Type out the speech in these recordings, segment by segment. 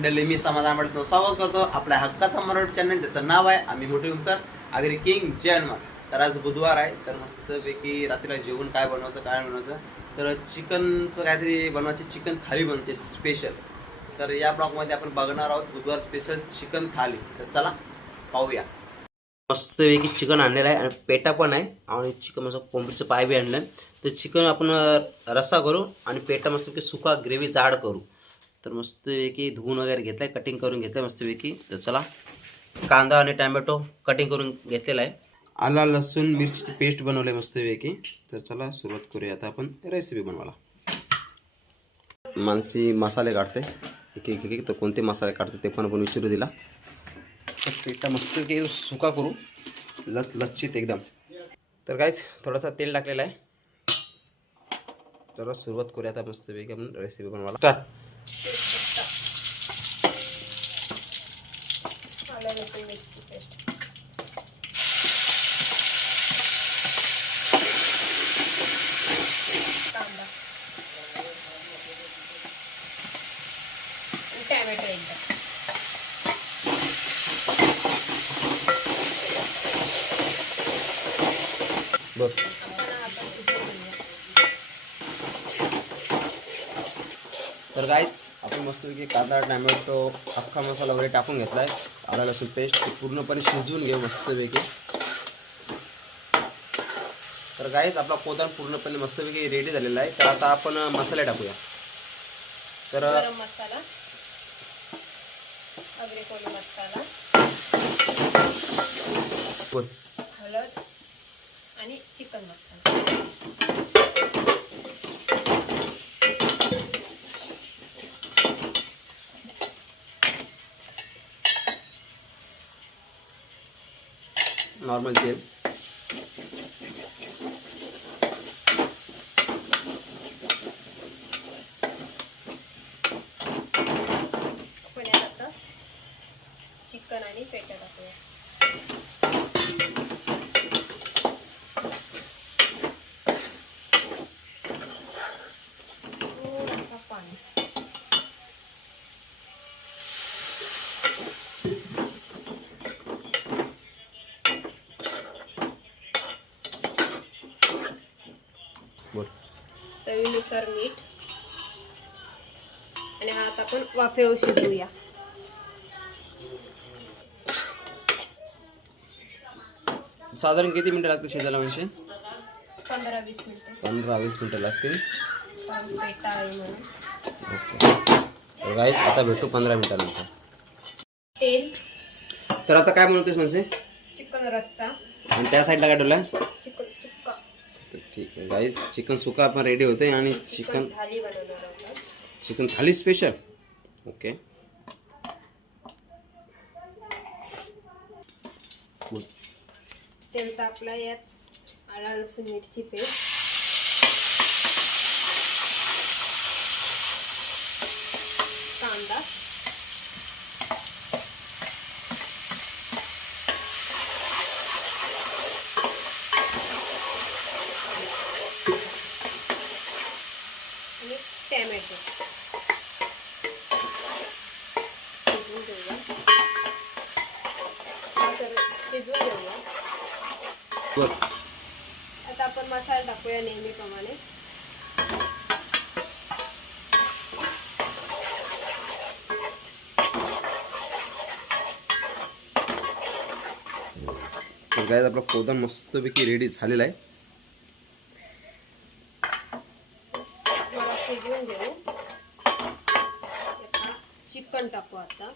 मंडळी मी समाधान म्हणतो स्वागत करतो आपल्या हक्काचा मराठी चॅनल त्याचं नाव आहे आम्ही मोठे उमकर आगरी किंग जन्म तर आज बुधवार आहे तर मस्तपैकी रात्रीला जेवण काय बनवायचं काय बनवायचं? तर चिकनचं काहीतरी बनवायचे चिकन थाळी बनते स्पेशल तर या ब्लॉगमध्ये आपण बघणार आहोत बुधवार स्पेशल चिकन थाळी तर चला पाहूया. मस्तपैकी चिकन आणलेलं आहे आणि पेटा पण आहे. आणि चिकन मस्त कोंबडीचं पाय बी आणलं. तर चिकन आपण रस्सा करू आणि पेटा मस्तपैकी सुका ग्रेव्ही जाड करू. तर मस्तपैकी धुवून वगैरे घेतलं आहे कटिंग करून घेतलं आहे मस्तपैकी. तर चला कांदा आणि टॅमॅटो कटिंग करून घेतलेला आहे. आला लसूण मिरची पेस्ट बनवली आहे मस्तपैकी. तर चला सुरुवात करूया आता आपण रेसिपी बनवायला. मानसी मसाले काढते. एक एक एक तर कोणते मसाले काढते ते पण आपण विचारू दिला तर पेटा मस्त की सुका करू. लच लच्चित एकदम. तर काहीच थोडासा तेल टाकलेलं आहे. तर सुरुवात करूया आता मस्तपैकी आपण रेसिपी बनवायला. स्टार्ट आलं लसूण मिरची पेस्ट कांदा, टॅमॅटो एकदा घेऊया तर कांदा अख्खा मसाला वगैरे टाकून आहे आला लसूण पेस्ट पूर्णपणे शिजवून घेऊ मस्तपैकी. तर काहीच आपला पोदान पूर्णपणे मस्तपैकी रेडी झालेला आहे. तर आता आपण मसाले टाकूया. तर मसाला. मसाला. हळद आणि चिकन मसाला. नॉर्मल तेल आपण यात आता चिकन आणि पेटा टाकूया थोडासा पाणी बोल चवीनुसार मीठ. आणि हा आता आपण वाफेवर शिजवूया साधारण किती मिनटं लागतील शिजायला म्हणजे पंधरा वीस मिनिटं पंधरा वीस मिनटं लागतील ओके. आता भेटू पंधरा मिनटानंतर. तेल. तर आता काय बनवतेस म्हणजे चिकन रस्सा. आणि त्या साईडला काय ठेवलं ठीक आहे. गाईस चिकन सुका आपण रेडी होते आणि chicken chicken thali special okay. तेल तापला यात आला लसूण मिरची पेस्ट कांदा आणि शिजवून घेऊया तर शिजवून घेऊया. आता आपण मसाला टाकूया नेहमीप्रमाणे तर आपला कोदन मस्तपैकी रेडी झालेला आहे थोडा शिजवून घेऊ आता चिकन टाकू आता.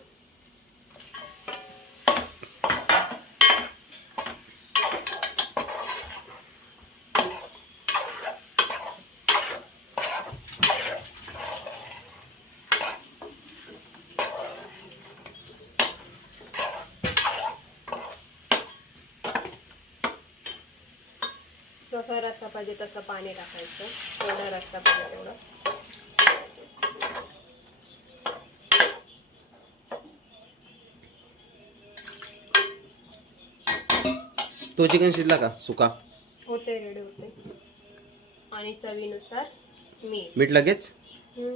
जसा रस्सा पाहिजे तसं पाणी टाकायचं. तेवढा रस्सा पाहिजे तेवढं. तो चिकन शिजला का? सुका? होते रेडी होते. आणि चवीनुसार मीठ. मीठ लगेच? हम्म.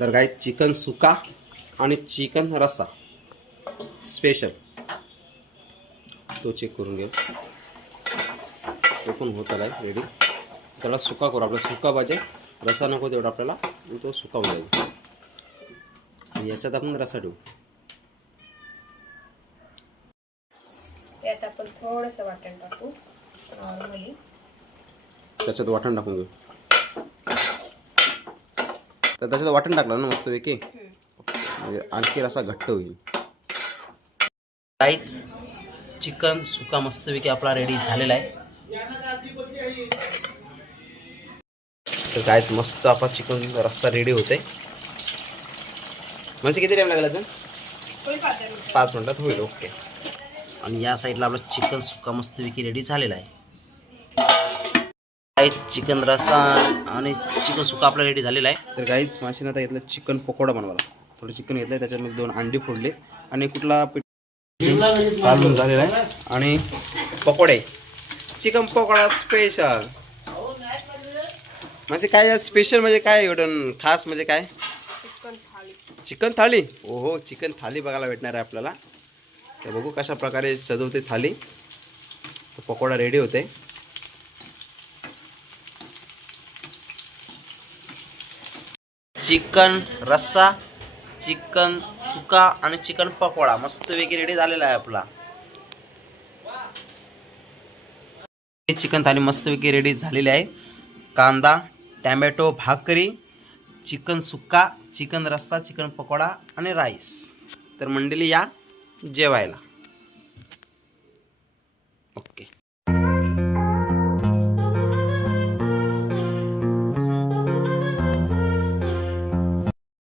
तर काय चिकन सुका आणि चिकन रस्सा स्पेशल तो चेक करून घेऊ. तो पण होत आला रेडी त्याला सुका करू आपल्याला सुका पाहिजे. रसा नको तेवढा आपल्याला आणि तो सुका होऊन जाईल. आणि याच्यात आपण रसा ठेवू यात आपण थोडंसं वाटण टाकू. नॉर्मली. त्याच्यात वाटण टाकून घेऊ. तर त्याच्यात वाटण टाकलं ना मस्तपैकी म्हणजे आणखी रसा घट्ट होईल. काहीच चिकन सुका मस्तपैकी आपला रेडी झालेला आहे. तर काहीच मस्त आपला चिकन रस्सा रेडी होते म्हणजे किती टाईम लागला तर पाच मिनटात होईल ओके आणि या साईडला आपलं चिकन सुका मस्तपैकी रेडी झालेला आहे. काहीच चिकन रसा आणि चिकन सुका आपला रेडी झालेला आहे. तर काहीच माशीनं आता घेतलं चिकन पकोडा बनवायला. थोडं चिकन घेतलं त्याच्यामध्ये दोन अंडी फोडले. आणि कुठला पीठ घालून झालेला आहे. आणि पकोडे. चिकन पकोडा स्पेशल म्हणजे काय स्पेशल म्हणजे काय? एवढं खास म्हणजे काय? चिकन थाळी चिकन थाळी ओहो चिकन थाळी बघायला भेटणार आहे आपल्याला. तर बघू कशा प्रकारे सजवते थाली. तर पकोडा रेडी होते. चिकन रस्सा चिकन सुका आणि चिकन पकोडा मस्तपैकी रेडी झालेला आहे आपला. चिकन थाली मस्तपैकी रेडी झालेली आहे. कांदा टॅमॅटो भाकरी चिकन सुक्का चिकन रस्सा चिकन पकोडा आणि राईस तर मंडळी या. जेवायला. ओके.